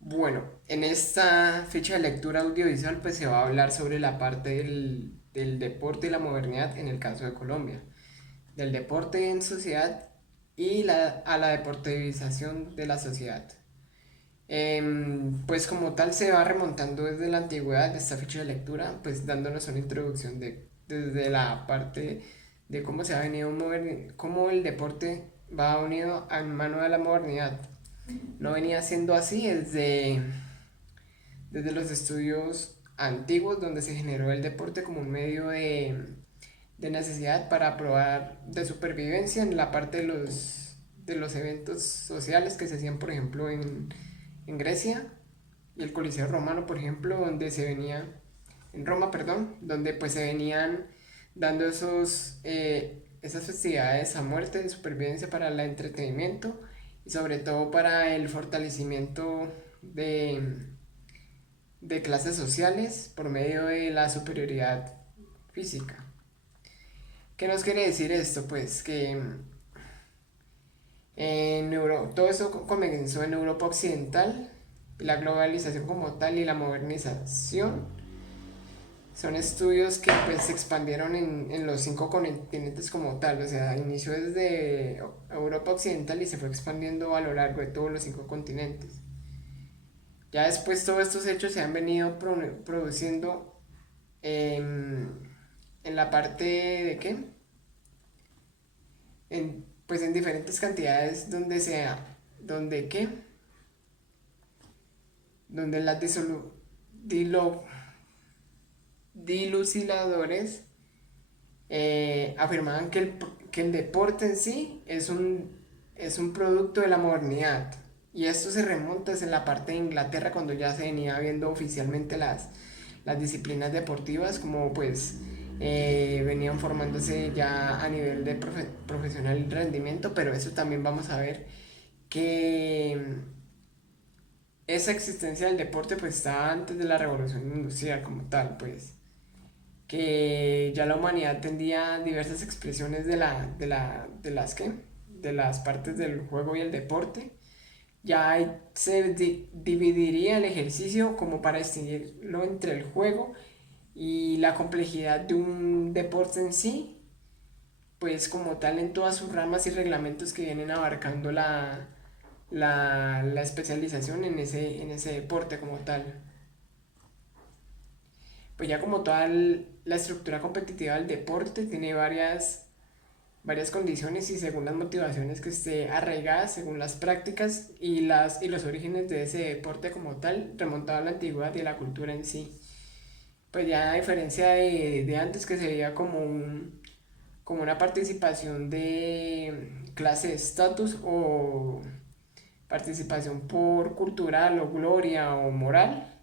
Bueno, en esta ficha de lectura audiovisual pues se va a hablar sobre la parte del deporte y la modernidad en el caso de Colombia, del deporte en sociedad y a la deportivización de la sociedad. Pues como tal se va remontando desde la antigüedad de esta ficha de lectura, pues dándonos una introducción desde la parte de cómo se ha venido cómo el deporte va unido a mano de la modernidad. No venía siendo así desde los estudios antiguos donde se generó el deporte como un medio de necesidad para probar de supervivencia en la parte de los eventos sociales que se hacían, por ejemplo, en Grecia y el Coliseo Romano, por ejemplo, donde se venía, en Roma, perdón, donde pues se venían dando esas festividades a muerte de supervivencia para el entretenimiento y sobre todo para el fortalecimiento de clases sociales por medio de la superioridad física. ¿Qué nos quiere decir esto? Pues que todo eso comenzó en Europa Occidental, la globalización como tal y la modernización son estudios que pues se expandieron en los cinco continentes como tal, o sea, inició desde Europa Occidental y se fue expandiendo a lo largo de todos los cinco continentes. Ya después todos estos hechos se han venido produciendo en la parte de qué? Pues en diferentes cantidades donde sea, donde qué, donde las dilo- dilucidadores afirmaban que el deporte en sí es un producto de la modernidad. Y esto se remonta en la parte de Inglaterra cuando ya se venía viendo oficialmente las disciplinas deportivas como pues venían formándose ya a nivel de profesional y rendimiento, pero eso también vamos a ver que esa existencia del deporte pues estaba antes de la revolución industrial como tal, pues que ya la humanidad tendía diversas expresiones de las partes del juego y el deporte. Dividiría el ejercicio como para distinguirlo entre el juego y la complejidad de un deporte en sí, pues como tal en todas sus ramas y reglamentos que vienen abarcando la especialización en ese deporte como tal. Pues ya como tal la estructura competitiva del deporte tiene varias condiciones y según las motivaciones que esté arraigada, según las prácticas y los orígenes de ese deporte como tal, remontado a la antigüedad y a la cultura en sí. Pues ya a diferencia de antes que se veía como una participación de clase de estatus o participación por cultural o gloria o moral,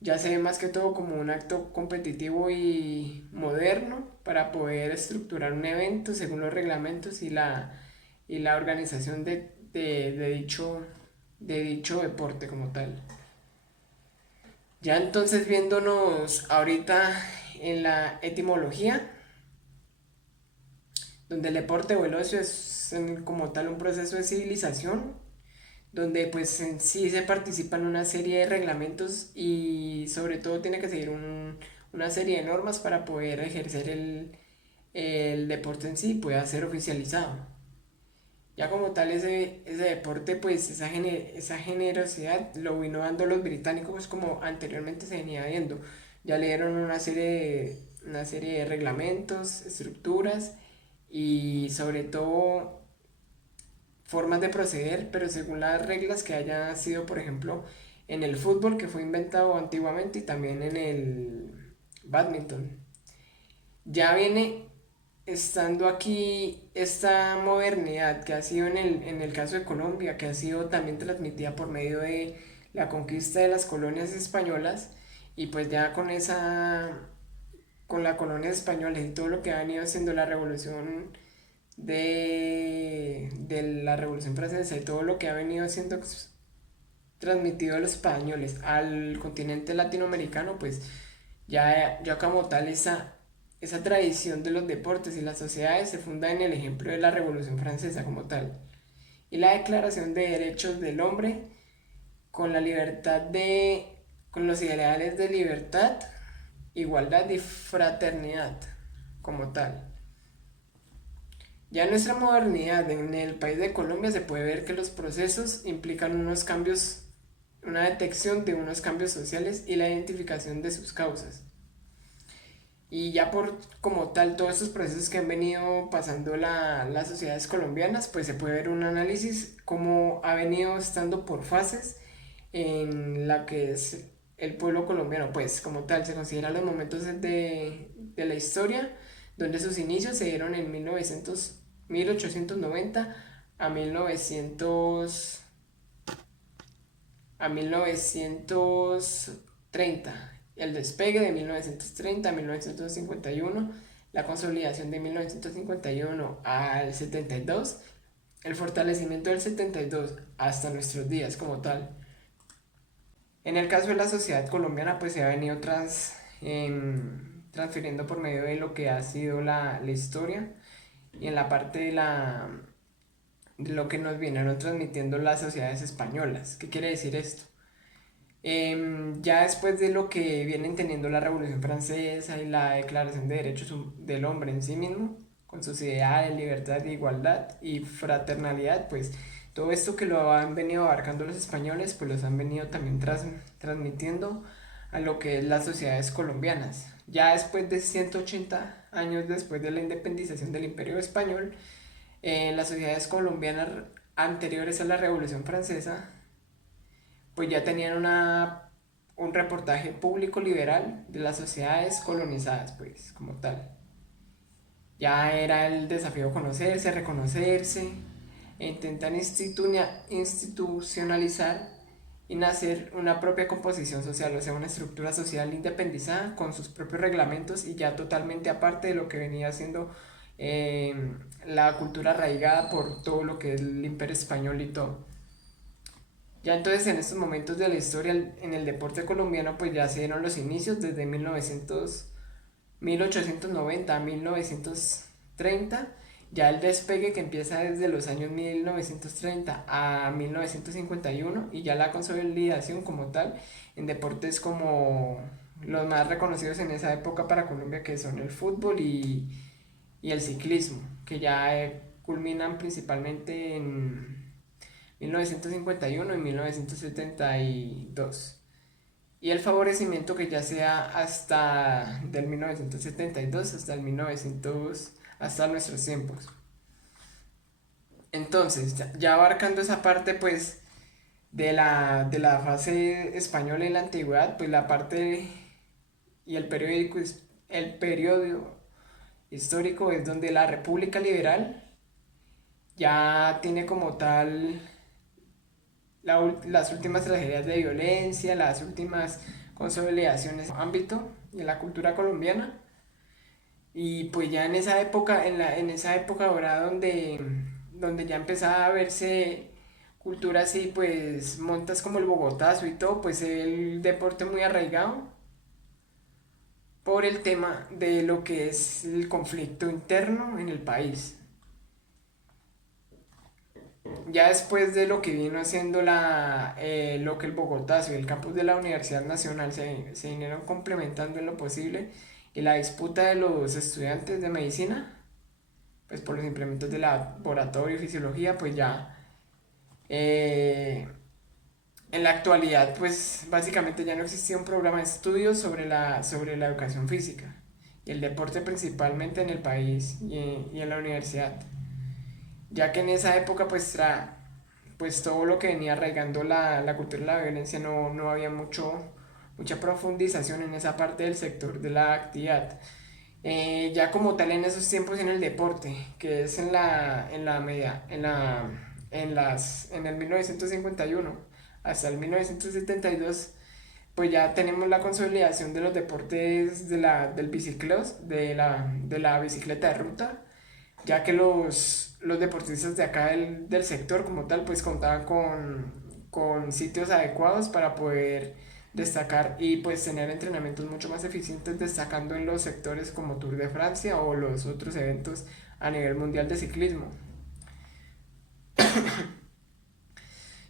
ya se ve más que todo como un acto competitivo y moderno para poder estructurar un evento según los reglamentos y la organización de dicho deporte como tal. Ya entonces viéndonos ahorita en la etimología, donde el deporte o el ocio es como tal un proceso de civilización, donde pues en sí se participa en una serie de reglamentos y sobre todo tiene que seguir una serie de normas para poder ejercer el deporte en sí y pueda ser oficializado. Ya como tal ese deporte, pues esa generosidad lo vino dando los británicos como anteriormente se venía viendo. Ya le dieron una serie de reglamentos, estructuras y sobre todo formas de proceder, pero según las reglas que haya sido, por ejemplo, en el fútbol que fue inventado antiguamente y también en el badminton. Ya viene estando aquí esta modernidad que ha sido en el caso de Colombia, que ha sido también transmitida por medio de la conquista de las colonias españolas y pues ya con la colonia española y todo lo que ha venido haciendo la revolución de la Revolución Francesa y todo lo que ha venido siendo transmitido a los españoles al continente latinoamericano, pues ya como tal esa tradición de los deportes y las sociedades se funda en el ejemplo de la Revolución Francesa como tal. Y la Declaración de Derechos del Hombre con la libertad de, con los ideales de libertad, igualdad y fraternidad como tal. Ya en nuestra modernidad, en el país de Colombia, se puede ver que los procesos implican unos cambios, una detección de unos cambios sociales y la identificación de sus causas. Y ya por como tal, todos estos procesos que han venido pasando las sociedades colombianas, pues se puede ver un análisis cómo ha venido estando por fases en la que es el pueblo colombiano, pues como tal, se considera los momentos de la historia donde sus inicios se dieron en 1890 a 1900, a 1930, el despegue de 1930 a 1951, la consolidación de 1951 al 72, el fortalecimiento del 72 hasta nuestros días como tal. En el caso de la sociedad colombiana, pues se ha venido transfiriendo por medio de lo que ha sido la historia y en la parte de lo que nos vinieron transmitiendo las sociedades españolas. ¿Qué quiere decir esto? Ya después de lo que vienen teniendo la Revolución Francesa y la Declaración de Derechos del Hombre en sí mismo, con sus ideales, libertad, igualdad y fraternalidad, pues todo esto que lo han venido abarcando los españoles, pues los han venido también transmitiendo a lo que es las sociedades colombianas. Ya después de 180 años después de la independización del Imperio Español, las sociedades colombianas anteriores a la Revolución Francesa pues ya tenían un reportaje público liberal de las sociedades colonizadas, pues como tal. Ya era el desafío conocerse, reconocerse, e intentar institucionalizar y nacer una propia composición social, o sea, una estructura social independizada con sus propios reglamentos y ya totalmente aparte de lo que venía siendo la cultura arraigada por todo lo que es el imperio español y todo. Ya entonces en estos momentos de la historia en el deporte colombiano pues ya se dieron los inicios desde 1890 a 1930, ya el despegue que empieza desde los años 1930 a 1951 y ya la consolidación como tal en deportes como los más reconocidos en esa época para Colombia que son el fútbol y el ciclismo, que ya culminan principalmente en 1951 y 1972. Y el favorecimiento que ya sea hasta del 1972 hasta el 1900, hasta nuestros tiempos. Entonces, ya abarcando esa parte pues de la fase española en la antigüedad, pues la parte y el periodo histórico es donde la República Liberal ya tiene como tal las últimas tragedias de violencia, las últimas consolidaciones en el ámbito de la cultura colombiana. Y pues ya en esa época, en esa época ahora donde ya empezaba a verse cultura así, pues montas como el Bogotazo y todo, pues el deporte muy arraigado por el tema de lo que es el conflicto interno en el país. Ya después de lo que vino haciendo lo que el Bogotazo y el campus de la Universidad Nacional se vinieron complementando en lo posible y la disputa de los estudiantes de medicina, pues por los implementos de laboratorio y fisiología, pues ya eh, en la actualidad, pues básicamente ya no existía un programa de estudios sobre la educación física y el deporte principalmente en el país y en la universidad, ya que en esa época pues todo lo que venía arraigando la cultura de la violencia no había mucha profundización en esa parte del sector de la actividad. Ya como tal en esos tiempos en el deporte, que es en la media, en el 1951 hasta el 1972, pues ya tenemos la consolidación de los deportes del bicicross, de la bicicleta de ruta, ya que los deportistas de acá del sector como tal, pues contaban con sitios adecuados para poder destacar y pues tener entrenamientos mucho más eficientes destacando en los sectores como Tour de Francia o los otros eventos a nivel mundial de ciclismo.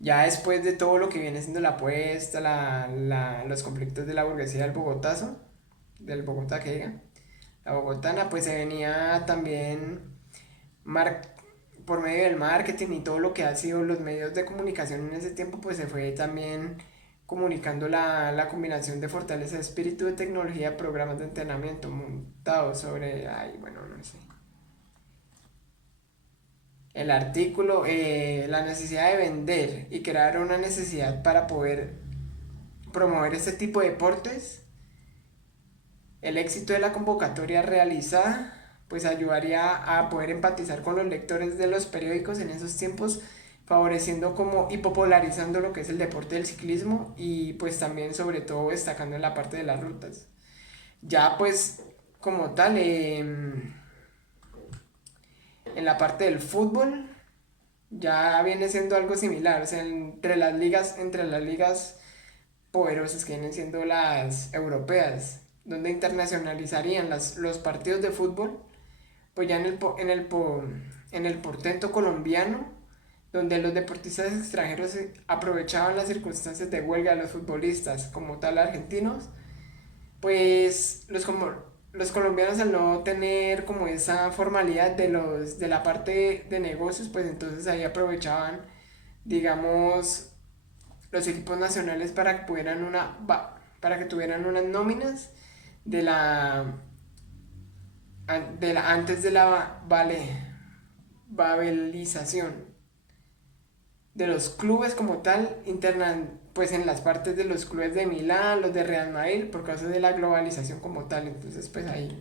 Ya después de todo lo que viene siendo la apuesta, los conflictos de la burguesía del Bogotazo, del Bogotá que diga, la bogotana, pues se venía también mar- por medio del marketing y todo lo que ha sido los medios de comunicación en ese tiempo, pues se fue también comunicando la combinación de fortaleza de espíritu de tecnología, programas de entrenamiento montados sobre, ay, bueno, no sé. El artículo, la necesidad de vender y crear una necesidad para poder promover este tipo de deportes. El éxito de la convocatoria realizada pues ayudaría a poder empatizar con los lectores de los periódicos en esos tiempos, favoreciendo como y popularizando lo que es el deporte del ciclismo y pues también sobre todo destacando en la parte de las rutas. Ya pues como tal, en la parte del fútbol ya viene siendo algo similar, o sea, entre las ligas poderosas que vienen siendo las europeas, donde internacionalizarían los partidos de fútbol, pues ya en el portento colombiano, donde los deportistas extranjeros aprovechaban las circunstancias de huelga de los futbolistas como tal argentinos, pues los colombianos al no tener como esa formalidad de la parte de negocios, pues entonces ahí aprovechaban, digamos, los equipos nacionales para que para que tuvieran unas nóminas de antes de la babelización de los clubes como tal, pues en las partes de los clubes de Milán, los de Real Madrid, por causa de la globalización como tal. Entonces, pues ahí